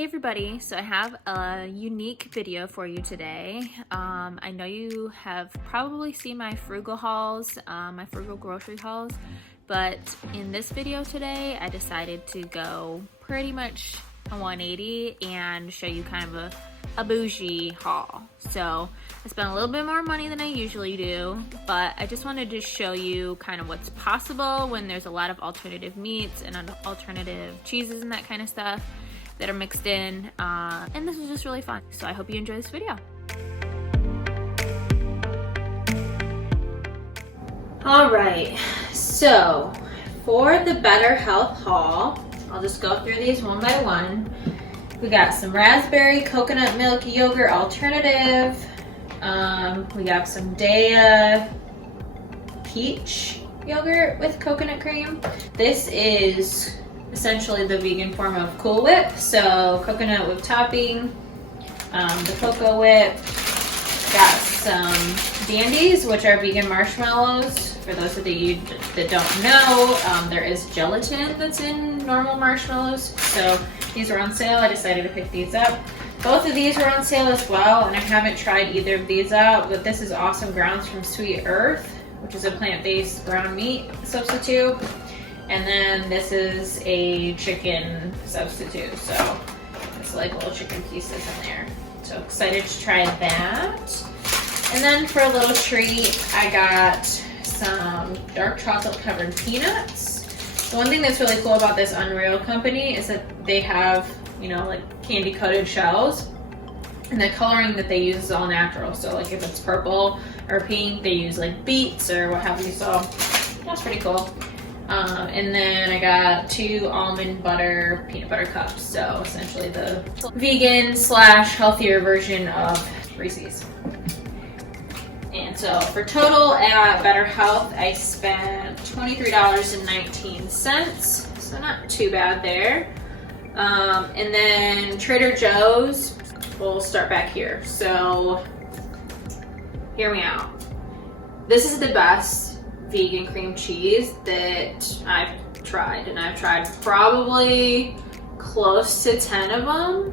Hey everybody, so I have a unique video for you today. I know you have probably seen my frugal hauls, my frugal grocery hauls, but in this video today I decided to go pretty much a 180 and show you kind of a bougie haul. So I spent a little bit more money than I usually do, but I just wanted to show you kind of what's possible when there's a lot of alternative meats and alternative cheeses and that kind of stuff that are mixed in, and this is just really fun. So I hope you enjoy this video. All right, so for the Better Health haul, I'll just go through these one by one. We got some raspberry coconut milk yogurt alternative. We got some Daya peach yogurt with coconut cream. This is essentially the vegan form of Cool Whip. So coconut whip topping, the cocoa whip. Got some Dandies, which are vegan marshmallows. For those of you that don't know, there is gelatin that's in normal marshmallows. So these were on sale. I decided to pick these up. Both of these were on sale as well, and I haven't tried either of these out, but this is Awesome Grounds from Sweet Earth, which is a plant-based ground meat substitute. And then this is a chicken substitute, so it's like little chicken pieces in there. So excited to try that. And then for a little treat, I got some dark chocolate covered peanuts. The one thing that's really cool about this Unreal company is that they have, you know, like candy coated shells, and the coloring that they use is all natural. So like if it's purple or pink, they use like beets or what have you. So that's pretty cool. And then I got 2 almond butter peanut butter cups. So essentially the vegan / healthier version of Reese's. And so for total at Better Health, I spent $23.19. So not too bad there. And then Trader Joe's, we'll start back here. So hear me out. This is the best vegan cream cheese that I've tried, and I've tried probably close to 10 of them.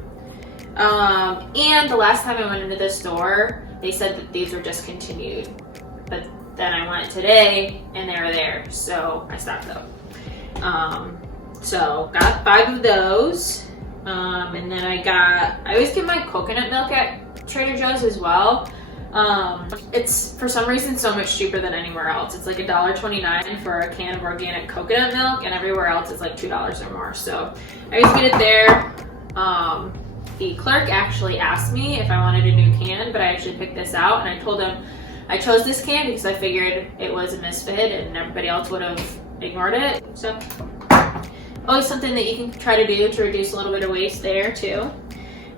And the last time I went into the store, they said that these were discontinued, but then I went today and they were there, so I stocked them. So got 5 of those, and then I always get my coconut milk at Trader Joe's as well. It's for some reason so much cheaper than anywhere else. It's like $1.29 for a can of organic coconut milk, and everywhere else it's like $2 or more. So I always get it there. The clerk actually asked me if I wanted a new can, but I actually picked this out, and I told him I chose this can because I figured it was a misfit and everybody else would have ignored it. So always something that you can try to do to reduce a little bit of waste there too.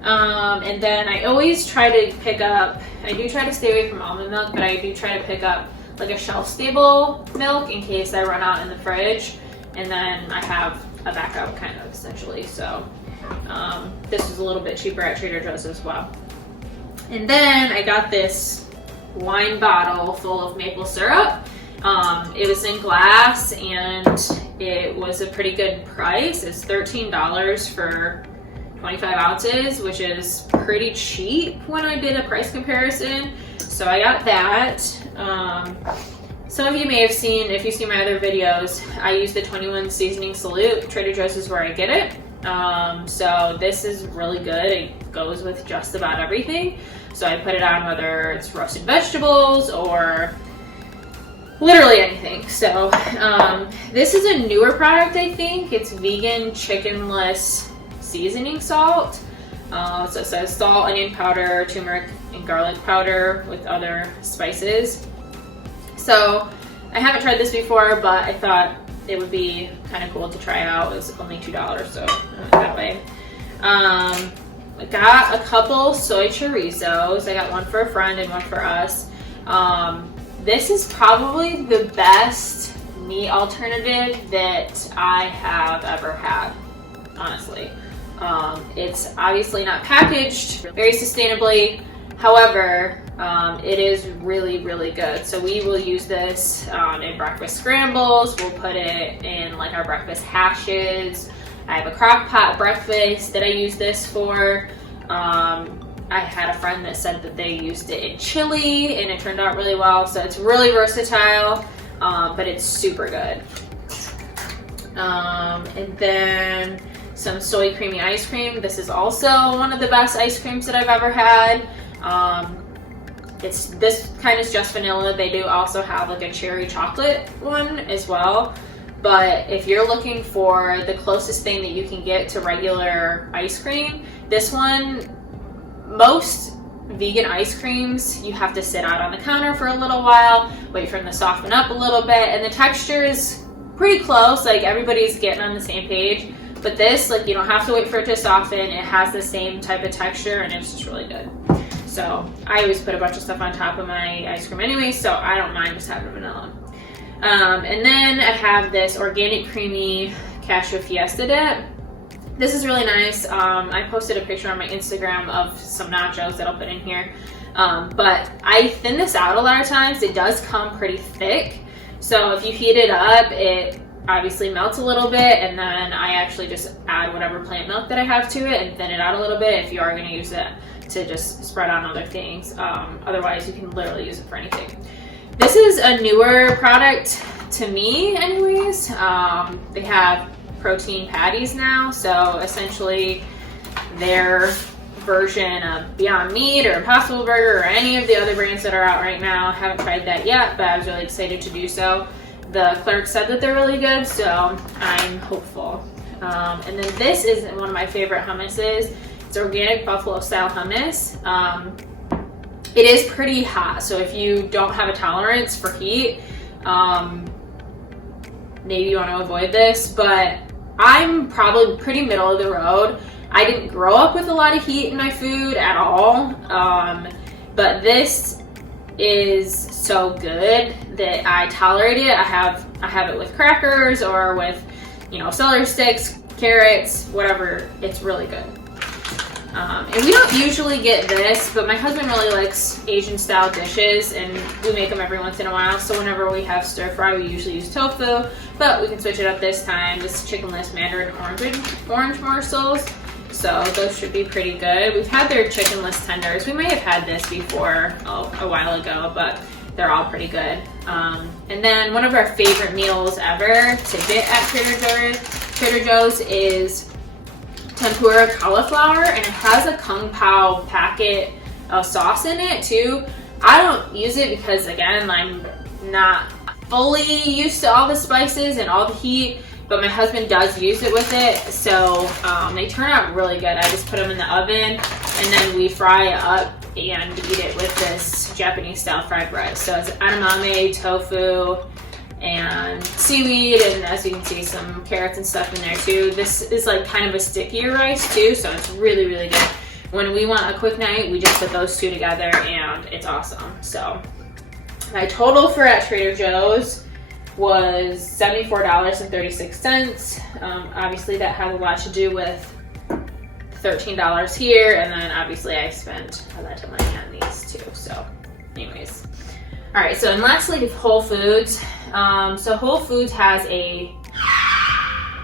And then I always try to pick up, I do try to stay away from almond milk, but I do try to pick up like a shelf-stable milk in case I run out in the fridge, and then I have a backup kind of essentially. So this was a little bit cheaper at Trader Joe's as well. And then I got this wine bottle full of maple syrup. It was in glass and it was a pretty good price. It's $13 for 25 ounces, which is pretty cheap when I did a price comparison. So I got that. Some of you may have seen, if you see my other videos, I use the 21 seasoning salute. Trader Joe's is where I get it. So this is really good. It goes with just about everything. So I put it on whether it's roasted vegetables or literally anything. So this is a newer product, I think. It's vegan chickenless seasoning salt. So it says salt, onion powder, turmeric, and garlic powder with other spices. So I haven't tried this before, but I thought it would be kind of cool to try out. It was only $2, so I went that way. I got a couple soy chorizos. I got one for a friend and one for us. This is probably the best meat alternative that I have ever had, honestly. It's obviously not packaged very sustainably. However, it is really, really good. So we will use this in breakfast scrambles. We'll put it in like our breakfast hashes. I have a crock pot breakfast that I use this for. I had a friend that said that they used it in chili and it turned out really well. So it's really versatile, but it's super good. And then some soy creamy ice cream. This is also one of the best ice creams that I've ever had. This kind is just vanilla. They do also have like a cherry chocolate one as well. But if you're looking for the closest thing that you can get to regular ice cream, this one, most vegan ice creams, you have to sit out on the counter for a little while, wait for them to soften up a little bit, and the texture is pretty close, like everybody's getting on the same page. But this, like, you don't have to wait for it to soften. It has the same type of texture and it's just really good. So I always put a bunch of stuff on top of my ice cream anyway, so I don't mind just having vanilla. And then I have this organic creamy cashew fiesta dip. This is really nice. I posted a picture on my Instagram of some nachos that I'll put in here. But I thin this out a lot of times. It does come pretty thick. So if you heat it up, it obviously melts a little bit, and then I actually just add whatever plant milk that I have to it and thin it out a little bit if you are going to use it to just spread on other things. Otherwise, you can literally use it for anything. This is a newer product to me anyways. They have protein patties now, so essentially their version of Beyond Meat or Impossible Burger or any of the other brands that are out right now. I haven't tried that yet, but I was really excited to do so. The clerk said that they're really good, so I'm hopeful. And then this is one of my favorite hummuses. It's organic buffalo style hummus. It is pretty hot, so if you don't have a tolerance for heat, maybe you want to avoid this, but I'm probably pretty middle of the road. I didn't grow up with a lot of heat in my food at all, but this is so good that I tolerate it. I have it with crackers or with, celery sticks, carrots, whatever. It's really good. And we don't usually get this, but my husband really likes Asian style dishes and we make them every once in a while. So whenever we have stir fry, we usually use tofu, but we can switch it up this time. This is chickenless mandarin orange morsels. So those should be pretty good. We've had their chickenless tenders. We may have had this before a while ago, but they're all pretty good. And then one of our favorite meals ever to get at Trader Joe's is tempura cauliflower, and it has a Kung Pao packet of sauce in it too. I don't use it because, again, I'm not fully used to all the spices and all the heat, but my husband does use it with it, so they turn out really good. I just put them in the oven and then we fry it up and eat it with this Japanese style fried rice. So it's edamame, tofu, and seaweed, and as you can see, some carrots and stuff in there too. This is like kind of a stickier rice too, so it's really, really good. When we want a quick night, we just put those two together and it's awesome. So my total for at Trader Joe's was $74.36. Obviously that has a lot to do with $13 here, and then obviously I spent a lot of money on these too. So anyways. All right, so and lastly, Whole Foods. So Whole Foods has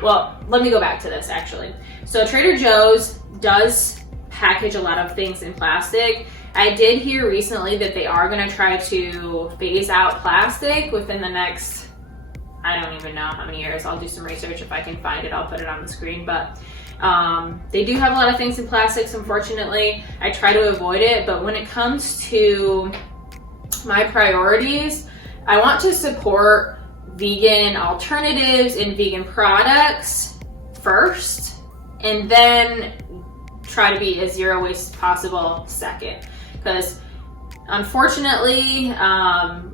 well, let me go back to this actually. So Trader Joe's does package a lot of things in plastic. I did hear recently that they are gonna try to phase out plastic within the next, I don't even know how many years. I'll do some research. If I can find it, I'll put it on the screen. But they do have a lot of things in plastics, unfortunately. I try to avoid it, but when it comes to my priorities, I want to support vegan alternatives and vegan products first, and then try to be as zero waste as possible second. Because unfortunately,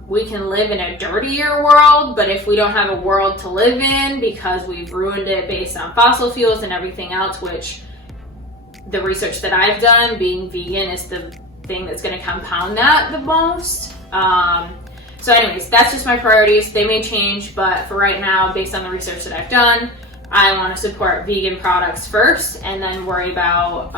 we can live in a dirtier world, but if we don't have a world to live in because we've ruined it based on fossil fuels and everything else, which the research that I've done, being vegan is the thing that's going to compound that the most. So anyways, that's just my priorities. They may change, but for right now, based on the research that I've done, I want to support vegan products first and then worry about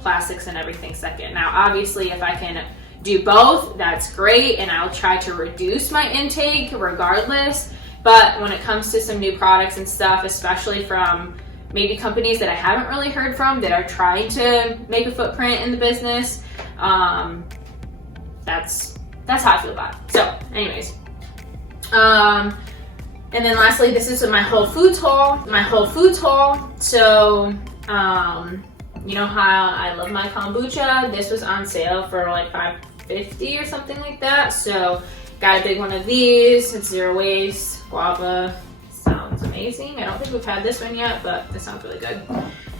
plastics and everything second. Now, obviously, if I can do both, that's great, and I'll try to reduce my intake regardless. But when it comes to some new products and stuff, especially from maybe companies that I haven't really heard from that are trying to make a footprint in the business. That's how I feel about it. So anyways, and then lastly, this is my Whole Foods haul. So you know how I love my kombucha? This was on sale for like $5.50 or something like that. So got a big one of these. It's zero waste, guava. Sounds amazing. I don't think we've had this one yet, but this sounds really good.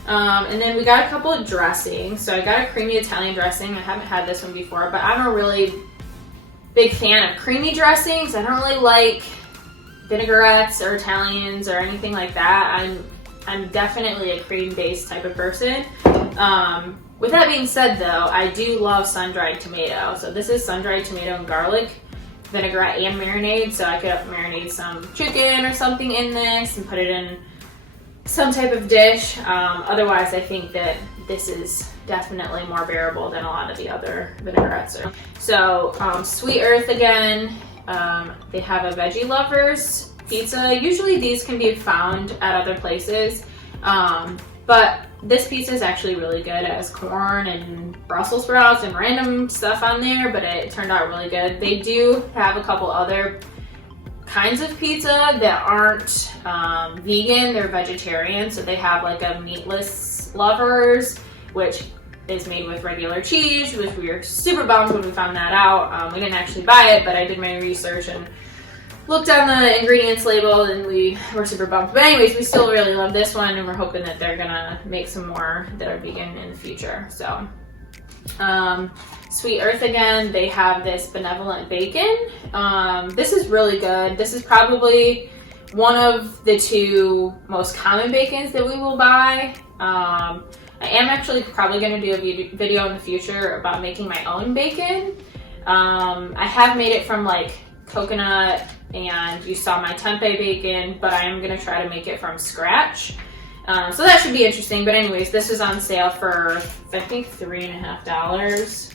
And then we got a couple of dressings. So I got a creamy Italian dressing. I haven't had this one before, but I'm a really big fan of creamy dressings. I don't really like vinaigrettes or Italians or anything like that. I'm definitely a cream-based type of person. With that being said though, I do love sun-dried tomato. So this is sun-dried tomato and garlic vinaigrette and marinade. So I could marinate some chicken or something in this and put it in some type of dish. Otherwise, I think that this is definitely more bearable than a lot of the other vinaigrettes. So Sweet Earth again. They have a Veggie Lovers pizza. Usually these can be found at other places, but this pizza is actually really good. It has corn and Brussels sprouts and random stuff on there, but it turned out really good. They do have a couple other kinds of pizza that aren't vegan, they're vegetarian. So they have like a meatless Lovers, which is made with regular cheese, which we were super bummed when we found that out. We didn't actually buy it, but I did my research and looked on the ingredients label and we were super bummed. But anyways, we still really love this one and we're hoping that they're gonna make some more that are vegan in the future. So Sweet Earth again, they have this benevolent bacon. This is really good. This is probably one of the two most common bacons that we will buy. I am actually probably going to do a video in the future about making my own bacon. I have made it from like coconut, and you saw my tempeh bacon, but I am going to try to make it from scratch. So that should be interesting. But anyways, this is on sale for I think $3.50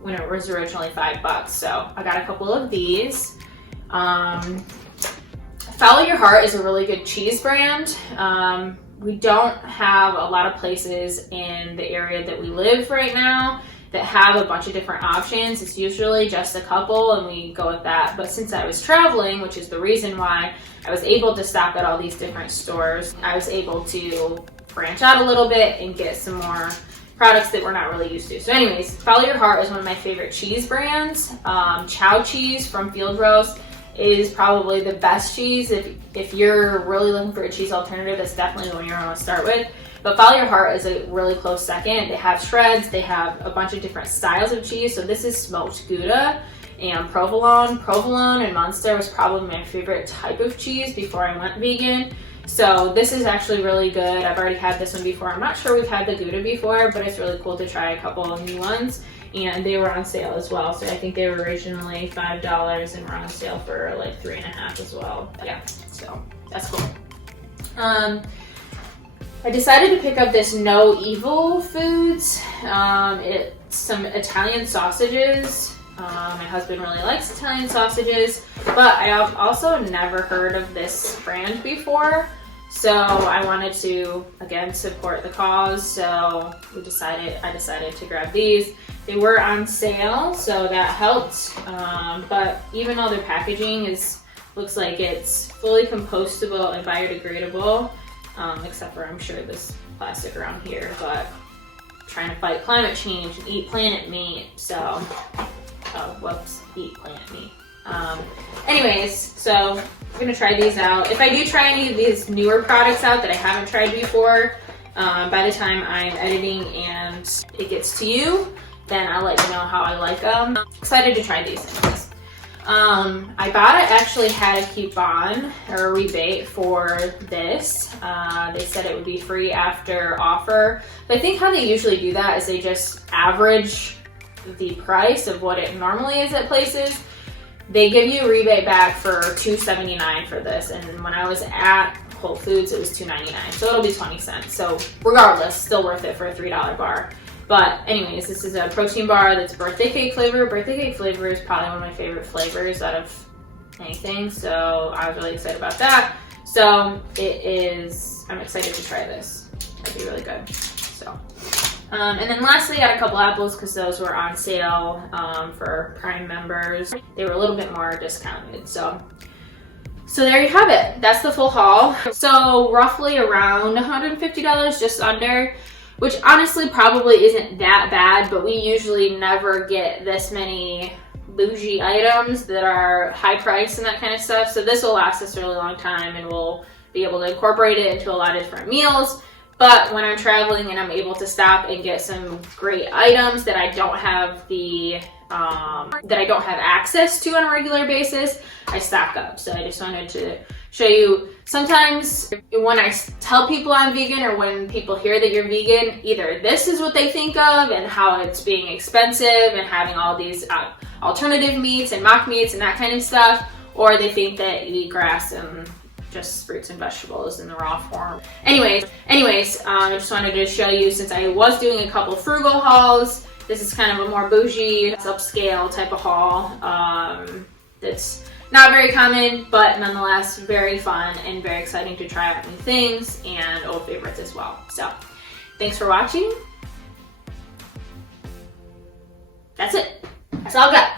when it was originally $5. So I got a couple of these. Follow Your Heart is a really good cheese brand. We don't have a lot of places in the area that we live right now that have a bunch of different options. It's usually just a couple and we go with that. But since I was traveling, which is the reason why I was able to stop at all these different stores, I was able to branch out a little bit and get some more products that we're not really used to. So anyways, Follow Your Heart is one of my favorite cheese brands. Chow cheese from Field Roast is probably the best cheese. If you're really looking for a cheese alternative, that's definitely the one you're gonna start with. But Follow Your Heart is a really close second. They have shreds, they have a bunch of different styles of cheese. So this is smoked Gouda and provolone. Provolone and Munster was probably my favorite type of cheese before I went vegan. So this is actually really good. I've already had this one before. I'm not sure we've had the Gouda before, but it's really cool to try a couple of new ones. And they were on sale as well. So I think they were originally $5 and were on sale for like $3.50 as well. Yeah, so that's cool. I decided to pick up this No Evil Foods. It's some Italian sausages. My husband really likes Italian sausages, but I have also never heard of this brand before. So I wanted to, again, support the cause. So I decided to grab these. They were on sale, so that helped. But even though their packaging looks like it's fully compostable and biodegradable, except for I'm sure this plastic around here, but I'm trying to fight climate change and eat planet meat. So, eat planet meat. Anyways, so I'm gonna try these out. If I do try any of these newer products out that I haven't tried before, by the time I'm editing and it gets to you, then I'll let you know how I like them. Excited to try these things. I actually had a coupon or a rebate for this. They said it would be free after offer. But I think how they usually do that is they just average the price of what it normally is at places. They give you a rebate back for $2.79 for this, and when I was at Whole Foods it was $2.99, so it'll be 20 cents. So regardless, still worth it for a $3 bar. But anyways, this is a protein bar that's birthday cake flavor. Birthday cake flavor is probably one of my favorite flavors out of anything, so I was really excited about that. So I'm excited to try this. It'll be really good. So, and then lastly, I got a couple apples because those were on sale for Prime members. They were a little bit more discounted. So there you have it. That's the full haul. So roughly around $150, just under, which honestly probably isn't that bad, but we usually never get this many bougie items that are high priced and that kind of stuff. So this will last us a really long time and we'll be able to incorporate it into a lot of different meals. But when I'm traveling and I'm able to stop and get some great items that I don't have access to on a regular basis, I stock up. So I just wanted to show you, sometimes when I tell people I'm vegan or when people hear that you're vegan, either this is what they think of and how it's being expensive and having all these alternative meats and mock meats and that kind of stuff, or they think that you eat grass and just fruits and vegetables in the raw form. Anyways, I just wanted to show you, since I was doing a couple frugal hauls, this is kind of a more bougie, upscale type of haul. That's not very common, but nonetheless very fun and very exciting to try out new things and old favorites as well. So thanks for watching. That's it. That's all I've got.